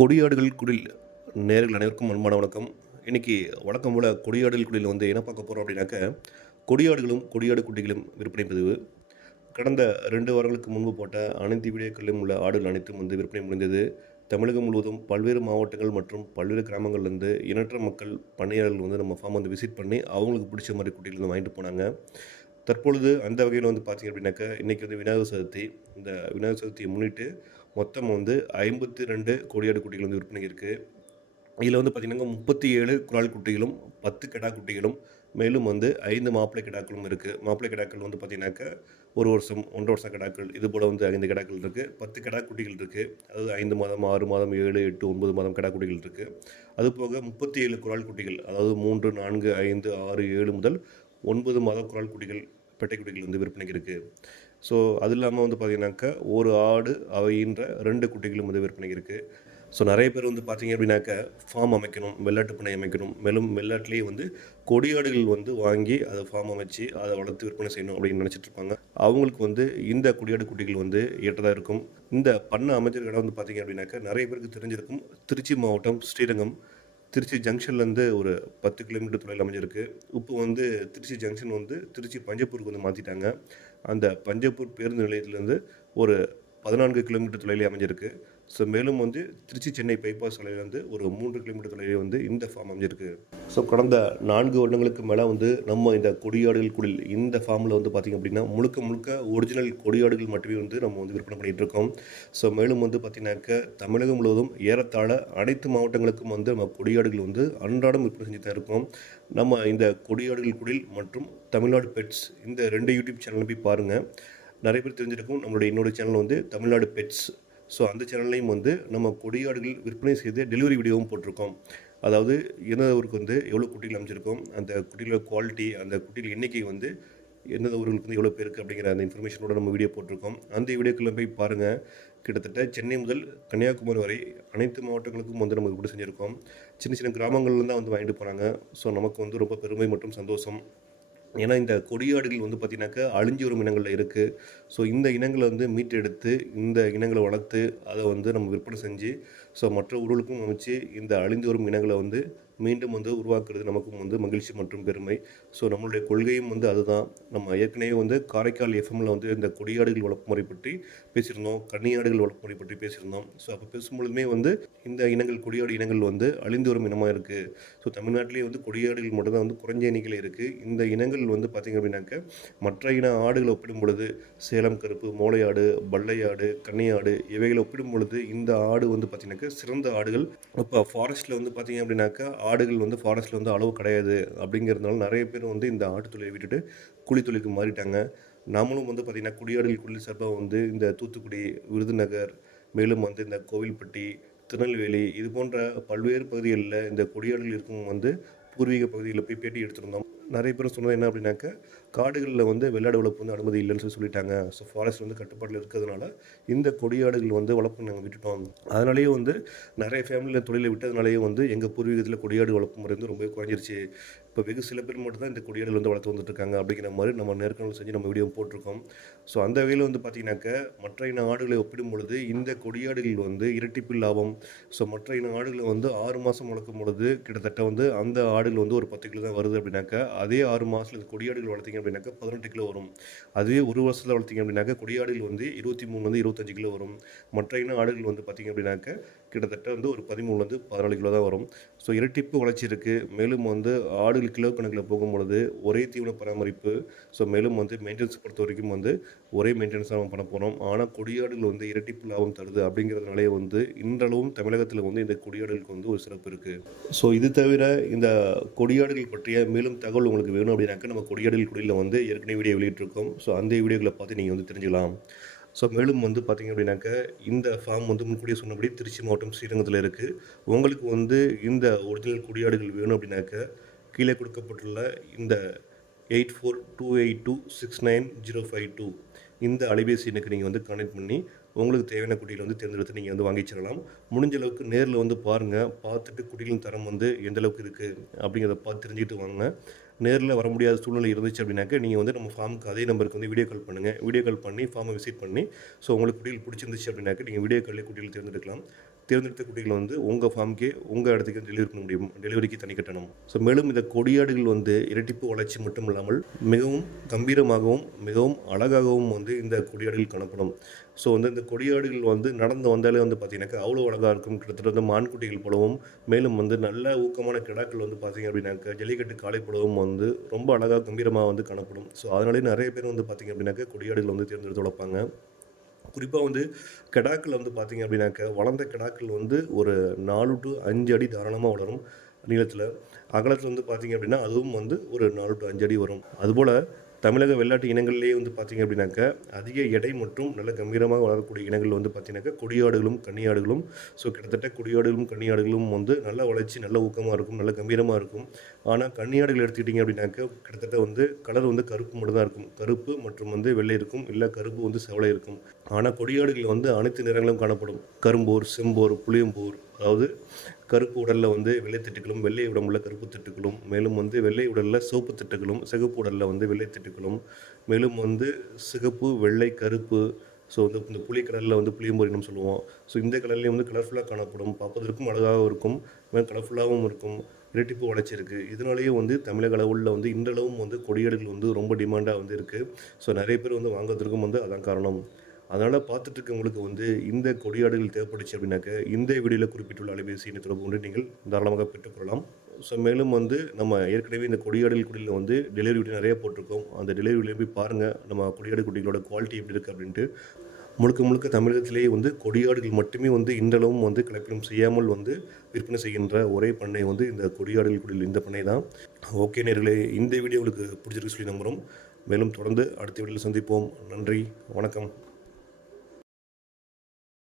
கொடியாடுகள் குடில் நேயர்கள் அனைவருக்கும் அன்பான வணக்கம். இன்னைக்கு வழக்கம் போல கொடியாடுகள் குடில் என்ன பார்க்க போறோம் அப்படின்னாக்க, கொடியாடுகளும், கொடியாடு குட்டிகளும் விற்பனை பதிவு. கடந்த 2 வாரங்களுக்கு முன்பு போட்ட அனைத்து வீடியோக்களிலும் உள்ள ஆடுகள் அனைத்தும் விற்பனை முடிந்தது. தமிழகம் முழுவதும் பல்வேறு மாவட்டங்கள் மற்றும் பல்வேறு கிராமங்கள்லேருந்து எண்ணற்ற மக்கள், பண்ணையாளர்கள் நம்ம ஃபார்ம் விசிட் பண்ணி, அவங்களுக்கு பிடிச்ச மாரி குட்டிகள் வாங்கிட்டு போனாங்க. தற்பொழுது அந்த வகையில் பார்த்தீங்க அப்படின்னாக்கா, இன்றைக்கி விநாயகர் சதுர்த்தி. இந்த விநாயகர் சதுர்த்தியை முன்னிட்டு மொத்தம் 52 கொடியாடு குட்டிகள் விற்பனை இருக்குது. இதில் பார்த்தீங்கன்னா 37 குறால் குட்டிகளும் 10 கிடா குட்டிகளும் மேலும் 5 மாப்பிள்ளை கிடாக்களும் இருக்குது. மாப்பிள்ளை கிடாக்கள் பார்த்தீங்கன்னாக்கா 1 வருஷம் 1.5 வருஷம் கிடாக்கள், இது போல் 5 கிடாக்கள் இருக்குது. 10 கிடா குட்டிகள் இருக்குது. அதாவது 5 மாதம் 6 மாதம் 7 8 9 மாதம் கிடா குட்டிகள் இருக்குது. அதுபோக 37 குறால் குட்டிகள், அதாவது 3 4 5 6 7 முதல் 9 மாத குறால் குட்டிகள், பெட்டை குட்டிகள் விற்பனைக்கு இருக்குது. ஸோ அது இல்லாமல் பார்த்தீங்கன்னாக்கா ஒரு ஆடு அவையின்ற 2 குட்டிகளும் விற்பனைக்கு இருக்குது. ஸோ நிறைய பேர் பார்த்தீங்க அப்படின்னாக்கா ஃபார்ம் அமைக்கணும், வெள்ளாட்டு பண்ணை அமைக்கணும், மேலும் வெள்ளாட்டிலேயே கொடியாடுகள் வாங்கி அதை ஃபார்ம் அமைச்சு அதை வளர்த்து விற்பனை செய்யணும் அப்படின்னு நினச்சிட்டு இருப்பாங்க. அவங்களுக்கு இந்த கொடியாடு குட்டிகள் ஏற்றதாக இருக்கும். இந்த பண்ணை அமைச்சர் இடம் பார்த்தீங்க அப்படின்னாக்கா நிறைய பேருக்கு தெரிஞ்சிருக்கும். திருச்சி மாவட்டம் ஸ்ரீரங்கம், திருச்சி ஜங்ஷன்லேருந்து ஒரு 10 கிலோமீட்டர் தொலைவில் அமைஞ்சிருக்கு. இப்போ திருச்சி ஜங்ஷன் திருச்சி பஞ்சப்பூருக்கு மாற்றிட்டாங்க. அந்த பஞ்சப்பூர் பேருந்து நிலையத்திலேருந்து ஒரு 14 கிலோமீட்டர் தொலைவில் அமைஞ்சிருக்கு. ஸோ மேலும் திருச்சி சென்னை பைபாஸ் சாலையிலேருந்து ஒரு 3 கிலோமீட்டர் தொலைவில் இந்த ஃபார்ம் அமைஞ்சிருக்கு. ஸோ கடந்த 4 வருடங்களுக்கு மேலே நம்ம இந்த கொடியாடுகள் குடில் இந்த ஃபார்மில் பார்த்திங்க அப்படின்னா முழுக்க முழுக்க ஒரிஜினல் கொடியாடுகள் மட்டுமே நம்ம விற்பனை பண்ணிகிட்டு இருக்கோம். ஸோ மேலும் பார்த்திங்கனாக்கா தமிழகம் முழுவதும் ஏறத்தாழ அனைத்து மாவட்டங்களுக்கும் நம்ம கொடியாடுகள் அன்றாடம் விற்பனை செஞ்சு தான் இருக்கோம். நம்ம இந்த கொடியாடுகள் குடில் மற்றும் தமிழ்நாடு பெட்ஸ் இந்த 2 யூடியூப் சேனல் போய் பாருங்கள். நிறைய பேர் தெரிஞ்சிருக்கும். நம்மளுடைய இன்னொரு சேனல் தமிழ்நாடு பெட்ஸ். ஸோ அந்த சேனல்லையும் நம்ம கொடியாடுகள் விற்பனை செய்து டெலிவரி வீடியோவும் போட்டிருக்கோம். அதாவது எந்தெந்த ஊருக்கு எவ்வளோ குட்டிகள் அமைச்சிருக்கோம், அந்த குட்டிகளோட குவாலிட்டி, அந்த குட்டிகள் எண்ணிக்கை எந்தெந்த ஊர்களுக்கு எவ்வளோ பேருக்கு அப்படிங்கிற அந்த இன்ஃபர்மேஷனோட நம்ம வீடியோ போட்டிருக்கோம். அந்த வீடியோக்குள்ளே போய் பாருங்கள். கிட்டத்தட்ட சென்னை முதல் கன்னியாகுமரி வரை அனைத்து மாவட்டங்களுக்கும் நம்ம இப்படி செஞ்சுருக்கோம். சின்ன சின்ன கிராமங்கள்லேருந்து தான் வாங்கிட்டு போகிறாங்க. ஸோ நமக்கு ரொம்ப பெருமை மற்றும் சந்தோஷம். ஏன்னா இந்த கொடியாடுகள் பார்த்தீங்கன்னாக்கா அழிஞ்சு வரும் இனங்களில் இருக்குது. ஸோ இந்த இனங்களை மீட்டெடுத்து இந்த இனங்களை வளர்த்து அதை நம்ம விற்பனை செஞ்சு ஸோ மற்ற ஊர்களுக்கும் அமைச்சு இந்த அழிந்து வரும் இனங்களை மீண்டும் உருவாக்குறது நமக்கும் மகிழ்ச்சி மற்றும் பெருமை. ஸோ நம்மளுடைய கொள்கையும் அதுதான். நம்ம ஏற்கனவே காரைக்கால் எஃப்எம்மில் இந்த கொடியாடுகள் வளர்ப்பு முறை பற்றி பேசியிருந்தோம், கன்னியாடுகள் வளர்ப்பு முறை பற்றி பேசியிருந்தோம். ஸோ அப்போ பேசும்பொழுதுமே இந்த இனங்கள் கொடியாடு இனங்கள் அழிந்து வரும் இனமாக இருக்குது. ஸோ தமிழ்நாட்டிலே கொடியாடுகள் மட்டும்தான் குறைஞ்ச எண்ணிக்கையில் இருக்குது. இந்த இனங்கள் பார்த்திங்க அப்படின்னாக்க மற்ற இன ஆடுகளை ஒப்பிடும் பொழுது சேலம் கருப்பு, மோளையாடு, பல்லையாடு, கன்னியாடு இவைகளை ஒப்பிடும் பொழுது இந்த ஆடு பார்த்திங்கனாக்கா சிறந்த ஆடுகள். இப்போ ஃபாரஸ்ட்டில் பார்த்திங்க அப்படின்னாக்கா ஆடுகள் ஃபாரஸ்ட்டில் அளவு கிடையாது. அப்படிங்கிறதுனால நிறைய பேர் இந்த ஆட்டு தொழிலை விட்டுட்டு கூலி தொழிலுக்கு மாறிட்டாங்க. நாமளும் பார்த்திங்கன்னா கொடியாடுகள் குடில் சார்பாக இந்த தூத்துக்குடி, விருதுநகர், மேலும் இந்த கோவில்பட்டி, திருநெல்வேலி இது போன்ற பல்வேறு பகுதிகளில் இந்த கொடியாடுகள் இருக்கும் பூர்வீக பகுதிகளில் போய் பேட்டி எடுத்திருந்தோம். நிறைய பேர் சொன்னது என்ன அப்படின்னாக்கா காடுகளில் வெள்ளாடு வளர்ப்பு அனுமதி இல்லைன்னு சொல்லிட்டாங்க. ஸோ ஃபாரஸ்ட் கட்டுப்பாட்டில் இருக்கிறதுனால இந்த கொடியாடுகள் வளர்ப்பு நாங்கள் விட்டுட்டோம். அதனாலேயே நிறைய ஃபேமிலியில் தொழிலை விட்டதுனாலேயே எங்கள் பூர்வீகத்தில் கொடியாடு வளர்ப்பு முறை ரொம்பவே குறைஞ்சிருச்சு. இப்போ வெகு சில பேர் மட்டும் தான் இந்த கொடியாடுகள் வளர்த்து வந்துட்டுருக்காங்க அப்படிங்கிற மாதிரி நம்ம நேர்காணல் செஞ்சு நம்ம வீடியோ போட்டிருக்கோம். ஸோ அந்த வகையில் பார்த்தீங்கன்னாக்கா மற்ற இன ஆடுகளை ஒப்பிடும் பொழுது இந்த கொடியாடுகள் இரட்டிப்பு லாபம். ஸோ மற்ற இன ஆடுகளை 6 மாதம் வளர்க்கும் பொழுது கிட்டத்தட்ட அந்த ஆடுகள் ஒரு 10 கிலோ தான் வருது அப்படின்னாக்கா, அதே 6 மாதத்தில் கொடியாடுகள் வளர்த்திங்க அப்படின்னாக்கா 18 கிலோ வரும். அதுவே ஒரு வருஷத்தில் வளர்த்திங்க அப்படின்னாக்கா கொடியாடுகள் 23 25 கிலோ வரும். மற்ற இன ஆடுகள் பார்த்திங்க அப்படின்னாக்கா கிட்டத்தட்ட ஒரு 13 14 கிலோ தான் வரும். ஸோ இரட்டிப்பு வளர்ச்சி இருக்குது. மேலும் ஆடுகள் கிலோ கணக்கில் போகும்பொழுது ஒரே தீவன பராமரிப்பு. ஸோ மேலும் மெயின்டெனன்ஸ் பொறுத்த வரைக்கும் ஒரே மெயின்டெனன்ஸ் தான் பண்ண போகிறோம். ஆனால் கொடியாடுகள் இரட்டிப்பு லாபம் தருது அப்படிங்கிறதுனாலே இன்றளவும் தமிழகத்தில் இந்த கொடியாடுகளுக்கு ஒரு சிறப்பு இருக்குது. ஸோ இது தவிர இந்த கொடியாடுகள் பற்றிய மேலும் தகவல் உங்களுக்கு வேணும் அப்படின்னாக்கா நம்ம கொடியாடுகள் குடியில் ஏற்கனவே வீடியோ வெளியிட்டிருக்கோம். ஸோ அந்த வீடியோக்களை பார்த்து நீங்கள் தெரிஞ்சுக்கலாம். ஸோ மேலும் பார்த்திங்க அப்படின்னாக்கா இந்த ஃபார்ம் முன்கூடியே சொன்னபடி திருச்சி மாவட்டம் ஸ்ரீரங்கத்தில் இருக்குது. உங்களுக்கு இந்த ஒரிஜினல் கொடியாடுகள் வேணும் அப்படின்னாக்கா கீழே கொடுக்கப்பட்டுள்ள இந்த 8428269052 இந்த அலைபேசி எண்ணுக்கு நீங்கள் கான்டெக்ட் பண்ணி உங்களுக்கு தேவையான குட்டிகளை தேர்ந்தெடுத்து நீங்கள் வாங்கிச்சிடலாம். முடிஞ்ச அளவுக்கு நேரில் பாருங்கள். பார்த்துட்டு குட்டிகளின் தரம் எந்த அளவுக்கு இருக்குது அப்படிங்கிறத பார்த்து தெரிஞ்சுக்கிட்டு வாங்க. நேரில் வர முடியாத சூழ்நிலை இருந்துச்சு அப்படின்னாக்கா நீங்கள் நம்ம ஃபார்முக்கு அதே நம்பருக்கு வீடியோ கால் பண்ணுங்கள். வீடியோ கால் பண்ணி ஃபார்மை விசிட் பண்ணி ஸோ உங்களுக்கு குட்டிகள் பிடிச்சிருந்துச்சு அப்படின்னாக்கா நீங்கள் வீடியோ கால்லேயே குட்டிகள் தேர்ந்தெடுக்கலாம். தேர்ந்தெடுத்த குட்டிகள் வந்து உங்கள் ஃபார்முக்கே உங்கள் இடத்துக்கு டெலிவரி பண்ண முடியும். டெலிவரிக்கு தனி கட்டணம். ஸோ மேலும் இந்த கொடியாடுகள் வந்து இரட்டிப்பு வளர்ச்சி மட்டும் இல்லாமல் மிகவும் கம்பீரமாகவும் மிகவும் அழகாகவும் வந்து இந்த கொடியாடுகள் காணப்படும். ஸோ வந்து இந்த கொடியாடுகள் வந்து நடந்து வந்தாலே வந்து பார்த்தீங்கன்னாக்கா அவ்வளோ அழகாக இருக்கும். கிட்டத்தட்ட வந்து மான்குட்டிகள் போலவும் மேலும் வந்து நல்ல ஊக்கமான கிடாக்கள் வந்து பார்த்தீங்க அப்படின்னாக்கா ஜல்லிக்கட்டு காளை போலவும் வந்து ரொம்ப அழகாக கம்பீரமாக வந்து காணப்படும். ஸோ அதனாலே நிறைய பேர் வந்து பார்த்தீங்க அப்படின்னாக்கா கொடியாடுகள் வந்து தேர்ந்தெடுத்து வளர்ப்பாங்க. குறிப்பாக வந்து கிடாக்கள் வந்து பார்த்தீங்க அப்படின்னாக்கா வளர்ந்த கிடாக்கள் வந்து ஒரு 4 to 5 அடி தாராளமாக வளரும் நீளத்தில். அகலத்தில் வந்து பார்த்தீங்க அப்படின்னா அதுவும் வந்து ஒரு 4 to 5 அடி வரும். அதுபோல் தமிழக வெள்ளாட்டு இனங்கள்லேயே வந்து பார்த்தீங்க அப்படின்னாக்கா அதிக எடை மற்றும் நல்ல கம்பீரமாக வளரக்கூடிய இனங்கள் வந்து பார்த்தீங்கன்னாக்கா கொடியாடுகளும் கன்னியாடுகளும். ஸோ கிட்டத்தட்ட கொடியாடுகளும் கன்னியாடுகளும் வந்து நல்ல வளர்ச்சி நல்ல ஊக்கமாக இருக்கும், நல்ல கம்பீரமாக இருக்கும். ஆனால் கன்னியாடுகள் எடுத்துக்கிட்டிங்க அப்படின்னாக்கா கிட்டத்தட்ட வந்து கலர் வந்து கருப்பு மட்டும் தான் இருக்கும். கருப்பு மற்றும் வந்து வெள்ளை இருக்கும், இல்லை கருப்பு வந்து செவலை இருக்கும். ஆனால் கொடியாடுகள் வந்து அனைத்து நிறங்களும் காணப்படும். கரும்போர், செம்போர், புளியம்போர், அதாவது கருப்பு உடலில் வந்து வெள்ளை திட்டுகளும், வெள்ளை உடம்புல கருப்பு திட்டுகளும், மேலும் வந்து வெள்ளை உடலில் சிவப்பு திட்டுகளும், சிகப்பு உடலில் வந்து வெள்ளை திட்டுகளும், மேலும் வந்து சிகப்பு, வெள்ளை, கருப்பு. ஸோ வந்து இந்த புளி கலரில் வந்து புளியம்போரினம் சொல்லுவோம். ஸோ இந்த கலர்லேயும் வந்து கலர்ஃபுல்லாக காணப்படும். பார்ப்பதற்கும் அழகாகவும் இருக்கும், கலர்ஃபுல்லாகவும் இருக்கும். இரட்டிப்பு வளர்ச்சி இருக்குது. இதனாலேயே வந்து தமிழக அளவில் வந்து இன்றளவும் வந்து கொடியாடுகள் வந்து ரொம்ப டிமாண்டாக வந்து இருக்குது. ஸோ நிறைய பேர் வந்து வாங்குறதுக்கும் வந்து அதான் காரணம். அதனால் பார்த்துட்டு இருக்கவங்களுக்கு வந்து இந்த கொடியாடுகள் தேவைப்பட்டுச்சு அப்படின்னாக்க இந்த வீடியோவில் குறிப்பிட்டுள்ள அலைபேசி எண்ணை தொடர்பு கொண்டு நீங்கள் தாராளமாக பெற்றுக்கொள்ளலாம். ஸோ மேலும் வந்து நம்ம ஏற்கனவே இந்த கொடியாடுகள் குடியில் வந்து டெலிவரி வீடியோ நிறைய போட்டிருக்கோம். அந்த டெலிவரி வீடியோ போய் பாருங்கள், நம்ம கொடியாடு குட்டிகளோட குவாலிட்டி எப்படி இருக்குது அப்படின்ட்டு. முழுக்க முழுக்க தமிழகத்திலேயே வந்து கொடியாடுகள் மட்டுமே வந்து இன்றளவும் வந்து கலப்பினம் செய்யாமல் வந்து விற்பனை செய்கின்ற ஒரே பண்ணை வந்து இந்த கொடியாடுகள் குடியில் இந்த பண்ணை தான். ஓகே நேயர்களே, இந்த வீடியோ உங்களுக்கு பிடிச்சிருக்கு சொல்லி நம்புகிறோம். மேலும் தொடர்ந்து அடுத்த வீடியோவில் சந்திப்போம். நன்றி, வணக்கம்.